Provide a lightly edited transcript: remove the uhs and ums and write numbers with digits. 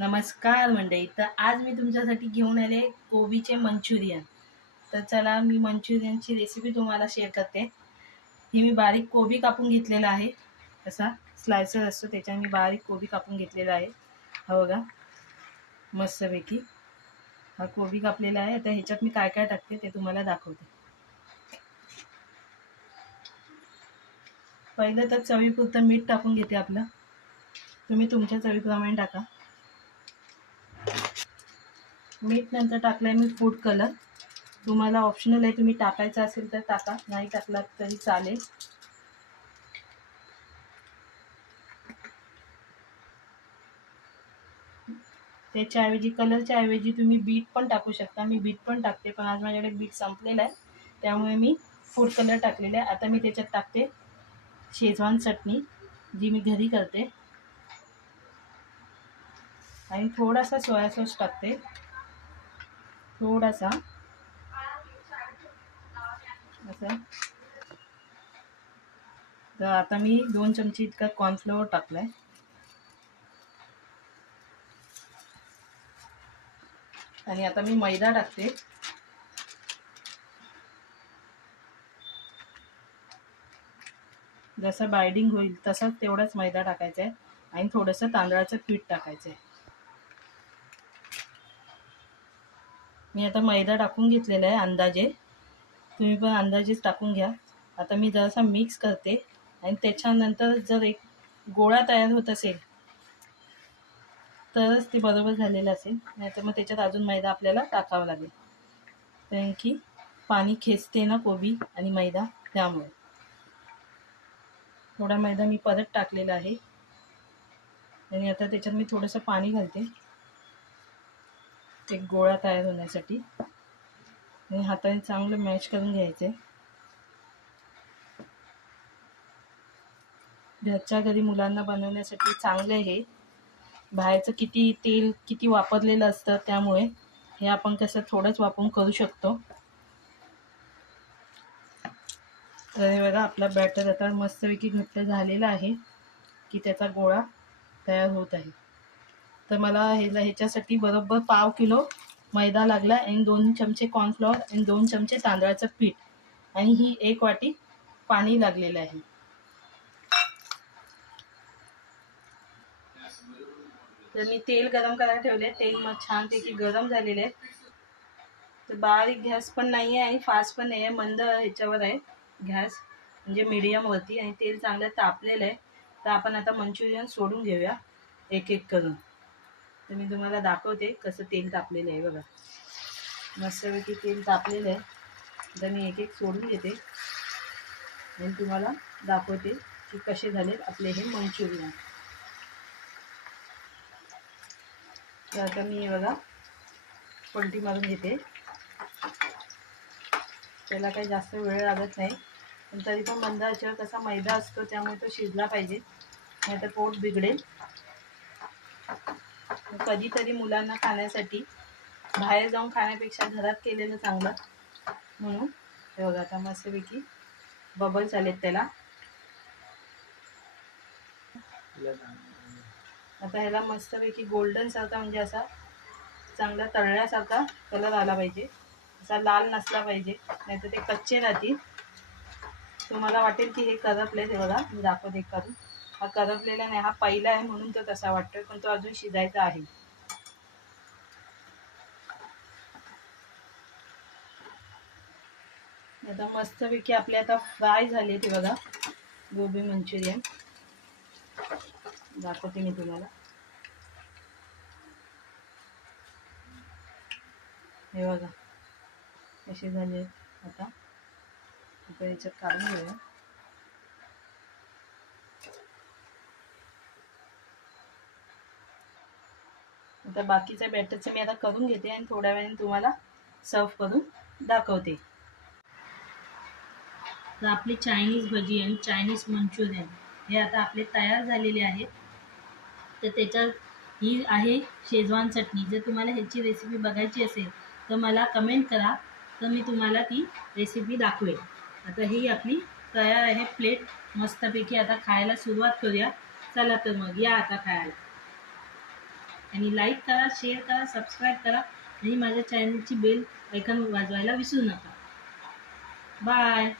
नमस्कार मंडळी. तर आज मी तुमच्यासाठी घेऊन आले कोबीचे मंचुरियन. तर चला मी मंचुरियनची रेसिपी तुम्हाला शेअर करते. ही मी बारीक कोबी कापून घेतलेला आहे. असा स्लायसर असतो त्याच्याने मी बारीक कोबी कापून घेतलेला आहे. हा बघा मस्तपैकी हा कोबी कापलेला आहे. आता ह्याच्यात मी काय काय टाकते ते तुम्हाला दाखवते. पहिलं तर चवीपुरतं मीठ टाकून घेते आपलं. तुम्ही तुमच्या चवीप्रमाणे टाका. मीठ नंतर टाकलाय मी फूड कलर. तुम्हाला ऑप्शनल आहे, तुम्ही टाकायचा असेल तर टाका, नाही टाकलात तरी चालेल. त्याच्याऐवजी कलरच्या ऐवजी तुम्ही बीट पण टाकू शकता. मी बीट पण टाकते, पण आज माझ्याकडे बीट संपलेला आहे त्यामुळे मी फूड कलर टाकलेला आहे. आता मी त्याच्यात टाकते शेजवान चटणी जी मी घरी करते आणि थोडासा सोया सॉस टाकते, थोडासा असं. तर आता मी 2 चमचे इतका कॉर्नफ्लोअर टाकलाय आणि आता मी मैदा टाकते. जसं बाइंडिंग होईल तसंच तेवढाच मैदा टाकायचा आहे आणि थोडंसं तांदळाचं पीठ टाकायचं आहे. मी आता मैदा टाकून घेतलेला आहे अंदाजे, तुम्ही पण अंदाजेच टाकून घ्या. आता मी जरासा मिक्स करते आणि त्याच्यानंतर जर एक गोळा तयार होत असेल तरच ते बरोबर झालेलं असेल, नाहीतर मग त्याच्यात अजून मैदा आपल्याला टाकावा लागेल, कारण की पाणी खेचते ना कोबी आणि मैदा, त्यामुळे थोडा मैदा मी परत टाकलेला आहे. आणि आता त्याच्यात मी थोडंसं पाणी घालते एक गोळा तयार होण्यासाठी आणि हाताने चांगलं मॅश करून घ्यायचे. घरच्या घरी मुलांना बनवण्यासाठी चांगलं हे. बाहेरचं किती वापरलेलं असतं, त्यामुळे हे आपण कसं थोडंच वापरून करू शकतो. तर हे बघा आपला बॅटर आता मस्तपैकी घट्ट झालेला आहे की त्याचा गोळा तयार होत आहे. तर मला ह्याच्यासाठी बरोबर पाव किलो मैदा लागला आणि 2 चमचे कॉर्नफ्लॉवर आणि 2 चमचे तांदळाचं पीठ आणि ही 1 वाटी पाणी लागलेलं आहे. तर मी तेल गरम करायला ठेवले. तेल मग छानपैकी गरम झालेले आहे. तर बारीक गॅस पण नाही आहे आणि फास्ट पण नाही आहे, मंद ह्याच्यावर आहे गॅस, म्हणजे मीडियमवरती, आणि तेल चांगलं तापलेलं आहे. तर आपण आता मंचुरियन सोडून घेऊया एक एक करून. तर मी तुम्हाला दाखवते कसं तेल तापलेलं आहे. बघा मस्तपैकी तेल तापलेलं आहे. तर मी एक एक सोडून घेते आणि तुम्हाला दाखवते की कसे झाले आपले हे मंचुरियन. तर आता मी बघा पलटी मारून घेते. त्याला काही जास्त वेळ लागत नाही, पण तरी पण मंद आचेवर कसा मैदा असतो त्यामुळे तो शिजला पाहिजे, नाही तर पोट बिघडेल. कधीतरी मुलांना खाण्यासाठी बाहेर जाऊन खाण्यापेक्षा घरात केलेलं चांगलं, म्हणून हे बघा आता मस्तपैकी बबल्स आलेत त्याला. आता ह्याला मस्तपैकी गोल्डन सारखा, म्हणजे असा चांगला तळल्यासारखा कलर आला पाहिजे, असा लाल नसला पाहिजे, नाहीतर ते कच्चे राहतील. तुम्हाला वाटेल की हे करपले. ते बघा मी दाखवते करून. हा करपलेला नाही, हा पहिला आहे म्हणून तो तसा वाटतोय, पण तो अजून शिजायचा आहे. आता मस्तपैकी आपले आता फ्राय झाले ते बघा गोबी मंचुरियन. दाखवते मी तुम्हाला. हे बघा कसे झाले. आता आपण याच्यात काढून घेऊया. आता बाकीच्या बॅटरचं मी आता करून घेते आणि थोड्या वेळाने तुम्हाला सर्व करून दाखवते. तर आपली चायनीज भजी आणि चायनीज मंचुरियन हे आता आपले तयार झालेले आहेत. तर त्याच्यात ही आहे शेजवान चटणी. जर तुम्हाला ह्याची रेसिपी बघायची असेल तर मला कमेंट करा, तर मी तुम्हाला ती रेसिपी दाखवेल. आता ही आपली तयार आहे प्लेट मस्तपैकी. आता खायला सुरुवात करूया. चला तर मग या आता खायला. आणि लाईक करा, शेअर करा, सबस्क्राईब करा आणि माझ्या चॅनलची बेल आयकॉन वाजवायला विसरू नका. बाय.